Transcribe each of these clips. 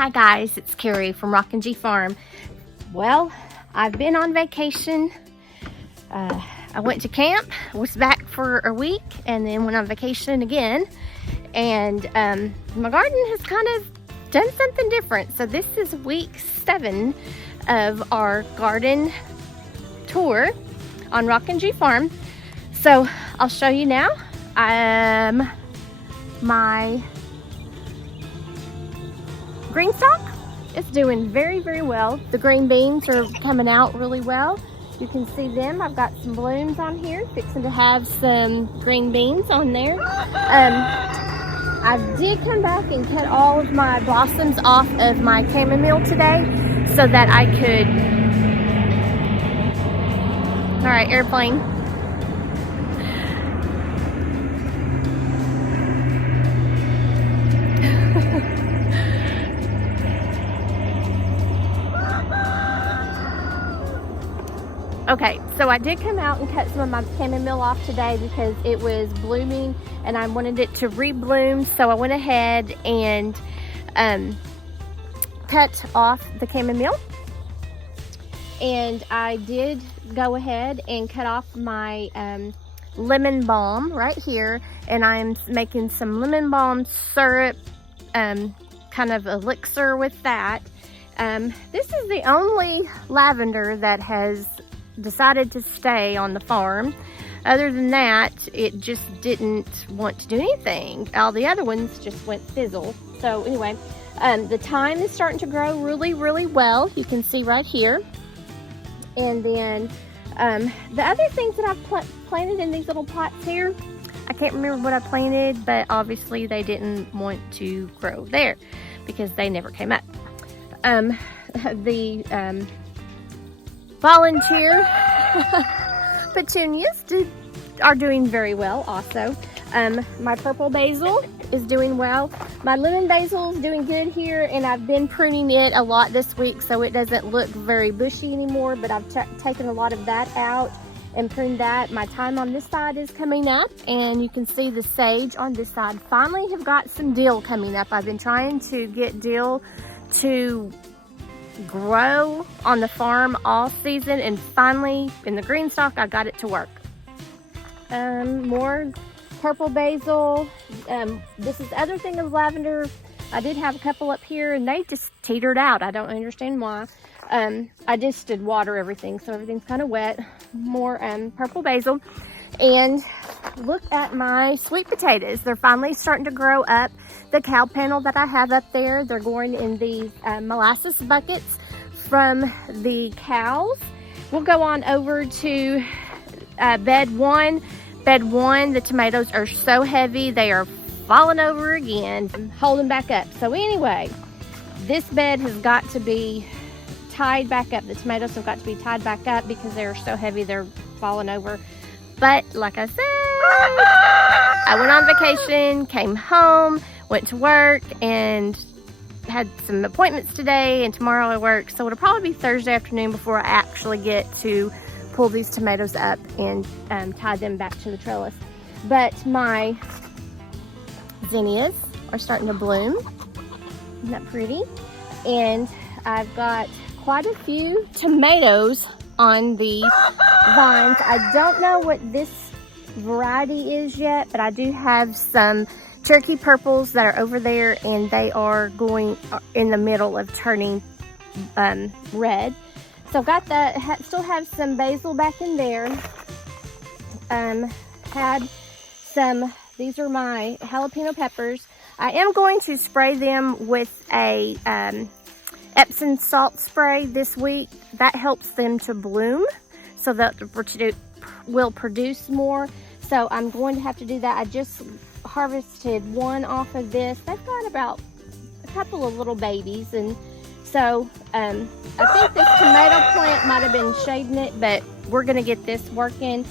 Hi guys, it's Carrie from Rockin' G Farm. Well, I've been on vacation. I went to camp, was back for a week, and then went on vacation again. And my garden has kind of done something different. So this is week 7 of our garden tour on Rockin' G Farm. So I'll show you now. My green stalk is doing very, very well. The green beans are coming out really well. You can see them. I've got some blooms on here, fixing to have some green beans on there. I did come back and cut all of my blossoms off of my chamomile today so that I could, all right, airplane. Okay, so I did come out and cut some of my chamomile off today because it was blooming and I wanted it to rebloom. So I went ahead and cut off the chamomile. And I did go ahead and cut off my lemon balm right here. And I'm making some lemon balm syrup, kind of elixir with that. This is the only lavender that has decided to stay on the farm. Other than that, it just didn't want to do anything. All the other ones just went fizzle. So anyway, the thyme is starting to grow really, really well. You can see right here. And then the other things that I've planted in these little pots here, I can't remember what I planted, but obviously they didn't want to grow there because they never came up. Volunteer petunias are doing very well also. My purple basil is doing well. My lemon basil is doing good here, and I've been pruning it a lot this week so it doesn't look very bushy anymore, but I've taken a lot of that out and pruned that. My thyme on this side is coming up, and you can see the sage on this side. Finally have got some dill coming up. I've been trying to get dill to grow on the farm all season, and finally in the green stalk I got it to work. More purple basil. This is the other thing of lavender. I did have a couple up here and they just teetered out. I don't understand why. I just did water everything, so everything's kind of wet. More purple basil. And look at my sweet potatoes. They're finally starting to grow up. The cow panel that I have up there, they're going in the molasses buckets from the cows. We'll go on over to bed 1. Bed 1, the tomatoes are so heavy, they are falling over again. I'm holding back up. So anyway, this bed has got to be tied back up. The tomatoes have got to be tied back up because they're so heavy, they're falling over. But like I said, I went on vacation, came home, went to work, and had some appointments today, and tomorrow I work. So it'll probably be Thursday afternoon before I actually get to pull these tomatoes up and tie them back to the trellis. But my zinnias are starting to bloom. Isn't that pretty? And I've got quite a few tomatoes on the vines. I don't know what this variety is yet, but I do have some Cherokee purples that are over there, and they are going in the middle of turning red. So I've got that. Still have some basil back in there. Had some, these are my jalapeno peppers. I am going to spray them with a Epsom salt spray this week. That helps them to bloom so that will produce more. So I'm going to have to do that. I just harvested one off of this. They've got about a couple of little babies, and so I think this tomato plant might have been shading it, but we're going to get this working.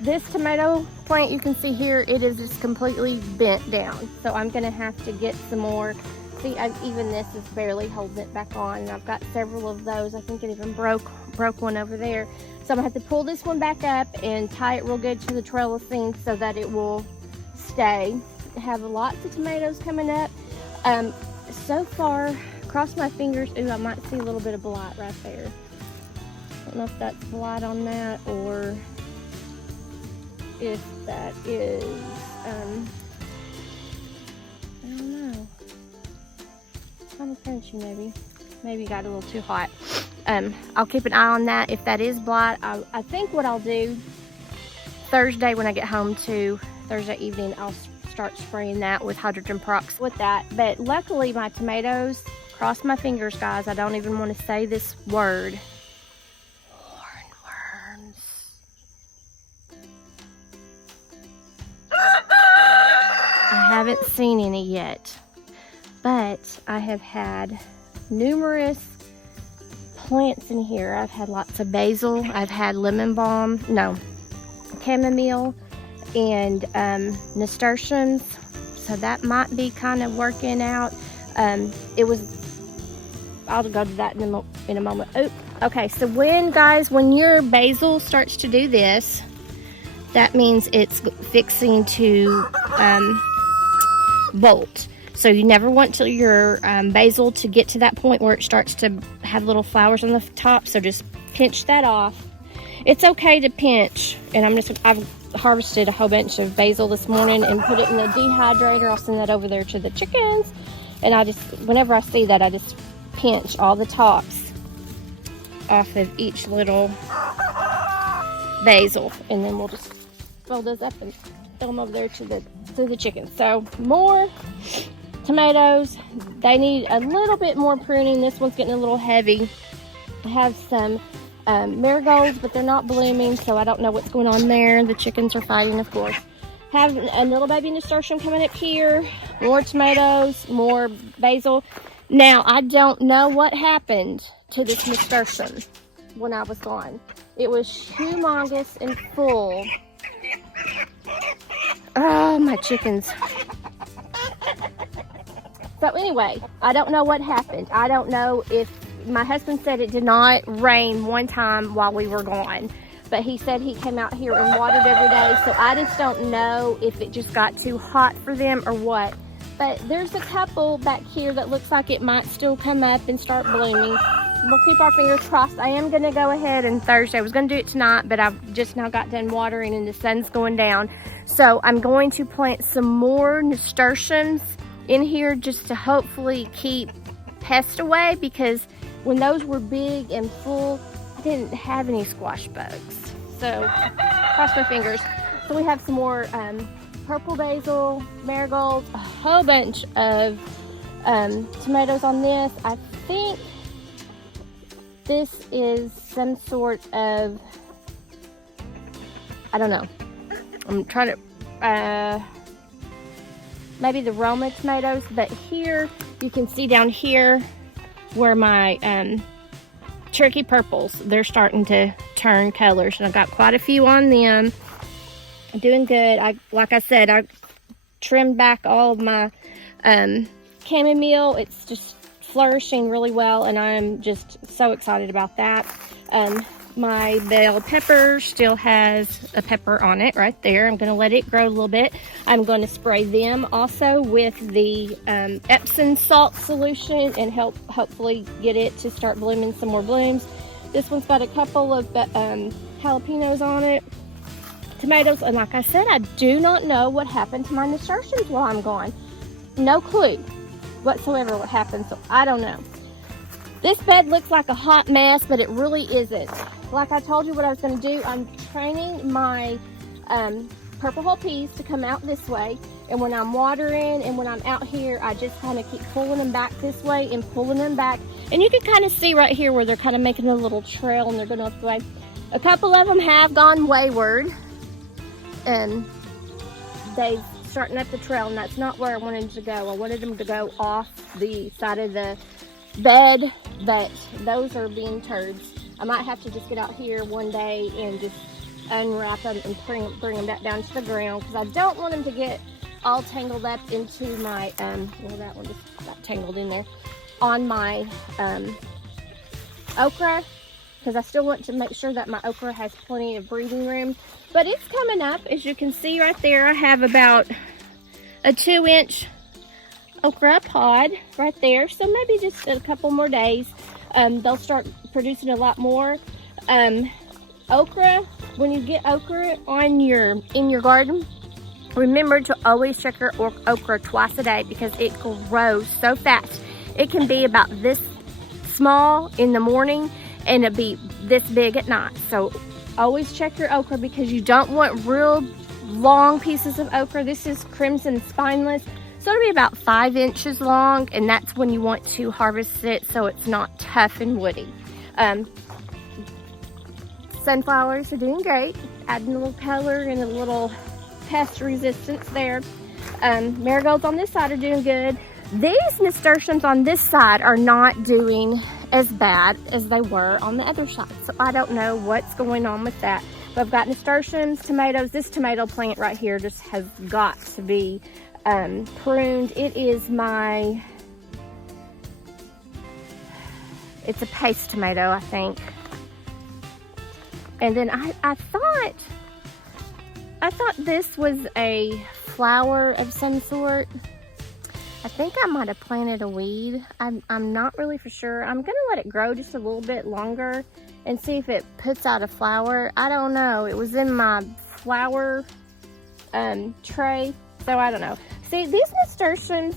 This tomato plant, you can see here, it is just completely bent down. So I'm going to have to get some more. See, even this is barely holding it back on, and I've got several of those. I think it even broke one over there. So I'm going to have to pull this one back up and tie it real good to the trellising so that it will stay. I have lots of tomatoes coming up. so far, cross my fingers. Ooh, I might see a little bit of blight right there. I don't know if that's blight on that or if that is, I don't know. Kind of crunchy maybe. Maybe got a little too hot. I'll keep an eye on that. If that is blight, I think what I'll do Thursday when I get home too, Thursday evening, I'll start spraying that with hydrogen peroxide with that. But luckily my tomatoes, cross my fingers guys, I don't even want to say this word. Hornworms. I haven't seen any yet, but I have had numerous plants in here. I've had lots of basil, I've had lemon balm, no, chamomile, and nasturtiums, so that might be kind of working out. I'll go to that in a moment. Oh, okay, so when your basil starts to do this, that means it's fixing to bolt. So you never want your basil to get to that point where it starts to have little flowers on the top, so just pinch that off. It's okay to pinch, and I've harvested a whole bunch of basil this morning and put it in the dehydrator. I'll send that over there to the chickens, and whenever I see that, I just pinch all the tops off of each little basil, and then we'll just fold those up and throw them over there to the chickens. So more tomatoes, they need a little bit more pruning. This one's getting a little heavy. I have some marigolds, but they're not blooming, so I don't know what's going on there. The chickens are fighting, of course. Have a little baby nasturtium coming up here, more tomatoes, more basil. Now, I don't know what happened to this nasturtium when I was gone. It was humongous and full. Oh, my chickens. So anyway, I don't know what happened. I don't know if, my husband said it did not rain one time while we were gone, but he said he came out here and watered every day, so I just don't know if it just got too hot for them or what. But there's a couple back here that looks like it might still come up and start blooming. We'll keep our fingers crossed. I am going to go ahead and Thursday, I was going to do it tonight, but I've just now got done watering and the sun's going down. So I'm going to plant some more nasturtiums in here just to hopefully keep pests away, because when those were big and full, I didn't have any squash bugs. So cross my fingers. So we have some more purple basil, marigolds, a whole bunch of tomatoes on this. I think this is some sort of, I don't know. I'm trying to, maybe the Roma tomatoes, but here you can see down here where my turkey purples, they're starting to turn colors, and I've got quite a few on them. I'm doing good. Like I said, I trimmed back all of my chamomile. It's just flourishing really well, and I'm just so excited about that. My bell pepper still has a pepper on it right there. I'm going to let it grow a little bit. I'm going to spray them also with the Epsom salt solution and hopefully get it to start blooming some more blooms. This one's got a couple of jalapenos on it, tomatoes, and like I said, I do not know what happened to my nasturtiums while I'm gone. No clue whatsoever what happened, so I don't know. This bed looks like a hot mess, but it really isn't. Like I told you what I was going to do, I'm training my purple hull peas to come out this way, and when I'm watering and when I'm out here, I just kind of keep pulling them back this way and pulling them back. And you can kind of see right here where they're kind of making a little trail and they're going up the way. A couple of them have gone wayward, and they're starting up the trail, and that's not where I wanted them to go. I wanted them to go off the side of the bed, but those are being turds. I might have to just get out here one day and just unwrap them and bring them back down to the ground, because I don't want them to get all tangled up into my well, that one just got tangled in there on my okra, because I still want to make sure that my okra has plenty of breathing room. But it's coming up, as you can see right there. I have about a 2-inch okra pod right there. So maybe just a couple more days, they'll start producing a lot more. Okra, when you get okra in your garden, remember to always check your okra twice a day because it grows so fast. It can be about this small in the morning and it'll be this big at night. So always check your okra because you don't want real long pieces of okra. This is crimson spineless, so it'll be about 5 inches long, and that's when you want to harvest it so it's not tough and woody. Sunflowers are doing great, adding a little color and a little pest resistance there. Marigolds on this side are doing good. These nasturtiums on this side are not doing as bad as they were on the other side, so I don't know what's going on with that. But I've got nasturtiums, tomatoes. This tomato plant right here just has got to be pruned. It is it's a paste tomato, I think. And then I thought this was a flower of some sort. I think I might have planted a weed. I'm not really for sure. I'm gonna let it grow just a little bit longer and see if it puts out a flower. I don't know. It was in my flower tray, so I don't know. See, these nasturtiums,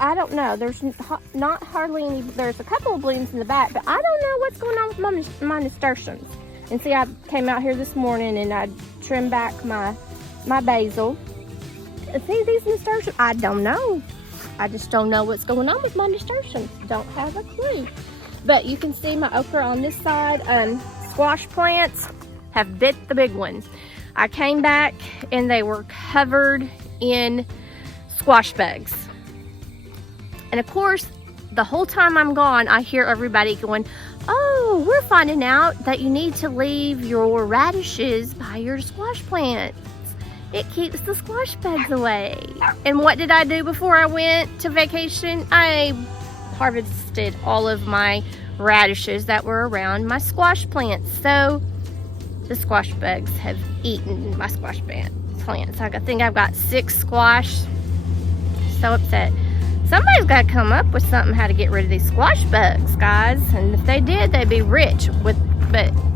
I don't know. There's not hardly any. There's a couple of blooms in the back, but I don't know what's going on with my nasturtiums. And see, I came out here this morning and I trimmed back my basil. And see, these nasturtiums, I don't know. I just don't know what's going on with my nasturtiums. Don't have a clue. But you can see my okra on this side. Squash plants have bit the big one. I came back and they were covered in squash bugs. And of course, the whole time I'm gone, I hear everybody going, oh, we're finding out that you need to leave your radishes by your squash plants. It keeps the squash bugs away. And what did I do before I went to vacation? I harvested all of my radishes that were around my squash plants. So the squash bugs have eaten my squash plants. I think I've got 6 squash. So upset. Somebody's got to come up with something how to get rid of these squash bugs, guys. And if they did, they'd be rich but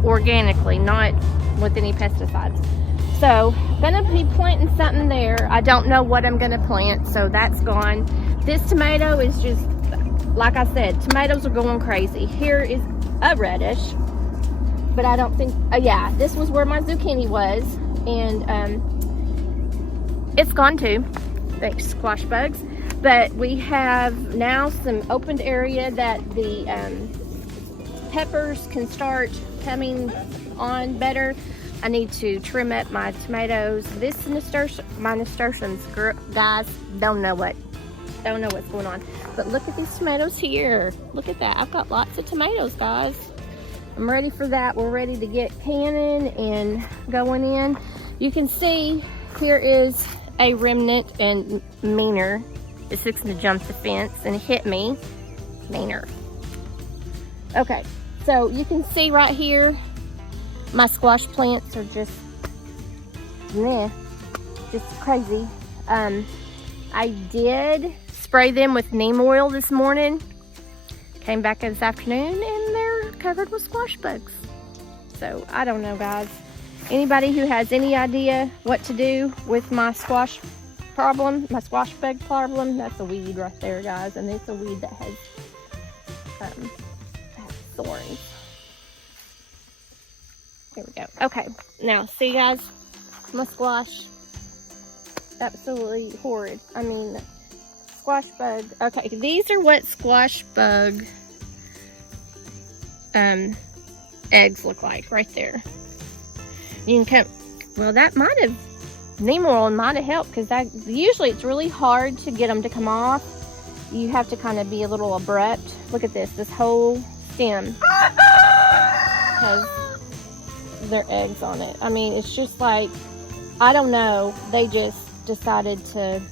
organically, not with any pesticides. So gonna be planting something there. I don't know what I'm gonna plant, so that's gone. This tomato is just, like I said, tomatoes are going crazy. Here is a radish, but I don't think, yeah, this was where my zucchini was, and it's gone too, thanks to squash bugs. But we have now some opened area that the peppers can start coming on better. I need to trim up my tomatoes. This my nasturtiums, guys, don't know what's going on. But look at these tomatoes here. Look at that. I've got lots of tomatoes, guys. I'm ready for that. We're ready to get canning and going in. You can see here is a remnant, and Meaner is fixing to jump the fence and hit me. Meaner. Okay, so you can see right here, my squash plants are just crazy. I did spray them with neem oil this morning. Came back this afternoon and they're covered with squash bugs. So I don't know, guys. Anybody who has any idea what to do with my squash problem, my squash bug problem, that's a weed right there, guys. And it's a weed that has thorns. Here we go. Okay, now see, guys, my squash, absolutely horrid. I mean, squash bug. Okay, these are what squash bug eggs look like right there. You can come, well, that might have, neem oil might have helped, because that usually it's really hard to get them to come off. You have to kind of be a little abrupt. Look at this whole stem has their eggs on it. I mean, it's just like, I don't know, they just decided to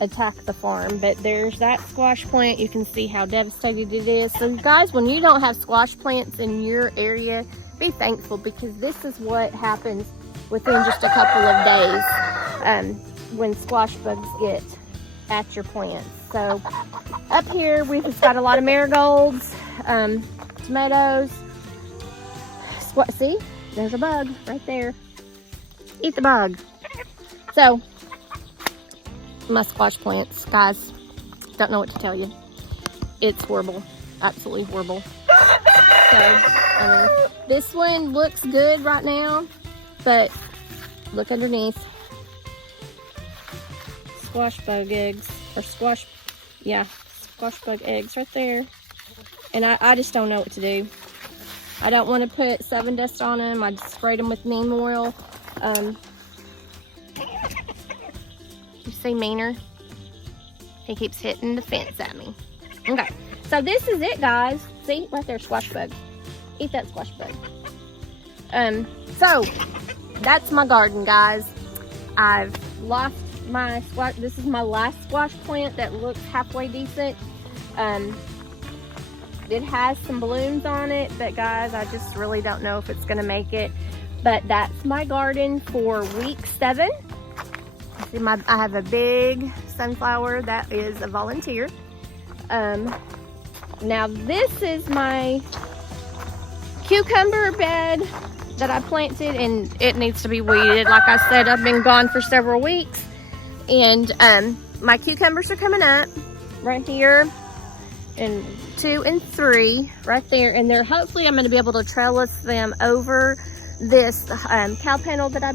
attack the farm. But there's that squash plant. You can see how devastated it is. So guys, when you don't have squash plants in your area, be thankful, because this is what happens within just a couple of days when squash bugs get at your plants. So up here we've just got a lot of marigolds, tomatoes. See, there's a bug right there. Eat the bug. So my squash plants, guys, don't know what to tell you. It's horrible, absolutely horrible. So this one looks good right now, but look underneath. Squash bug eggs, or squash bug eggs right there. And I just don't know what to do. I don't want to put 7 Dust on them. I just sprayed them with neem oil. You see Meaner? He keeps hitting the fence at me. Okay, so this is it, guys. See, right there, squash bug. Eat that squash bug. So that's my garden, guys. I've lost my squash. This is my last squash plant that looks halfway decent. It has some blooms on it, but guys, I just really don't know if it's gonna make it. But that's my garden for week 7. See, I have a big sunflower that is a volunteer. Now this is my cucumber bed that I planted, and it needs to be weeded. Like I said, I've been gone for several weeks, and my cucumbers are coming up right here, and 2 and 3 right there, and they're hopefully I'm going to be able to trellis them over this cow panel that I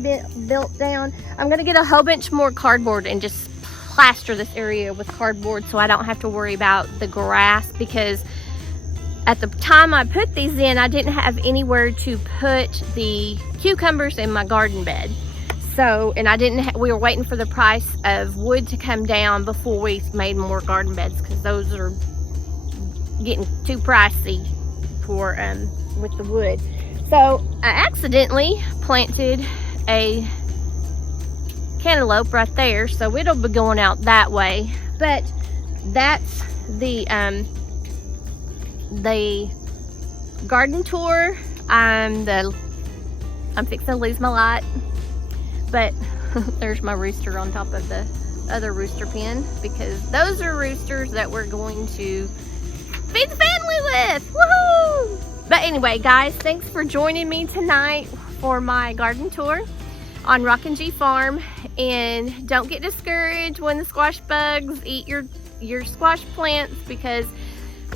built down. I'm going to get a whole bunch more cardboard and just plaster this area with cardboard so I don't have to worry about the grass, because at the time I put these in, I didn't have anywhere to put the cucumbers in my garden bed. So, and I didn't we were waiting for the price of wood to come down before we made more garden beds, because those are getting too pricey for with the wood. So I accidentally planted a cantaloupe right there, so it'll be going out that way. But that's the garden tour. I'm fixing to lose my light, but there's my rooster on top of the other rooster pen, because those are roosters that we're going to feed the family with. Woohoo! But anyway, guys, thanks for joining me tonight for my garden tour on Rockin' G Farm. And don't get discouraged when the squash bugs eat your squash plants, because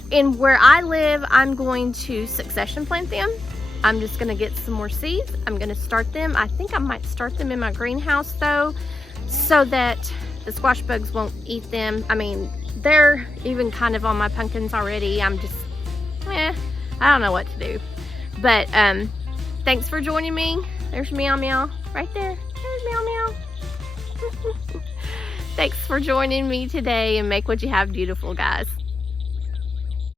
in where I live, I'm going to succession plant them. I'm just gonna get some more seeds. I'm gonna start them. I think I might start them in my greenhouse though, so that the squash bugs won't eat them. I mean, they're even kind of on my pumpkins already. I'm just, I don't know what to do. But thanks for joining me. There's Meow Meow right there. There's Meow Meow. Thanks for joining me today, and make what you have beautiful, guys.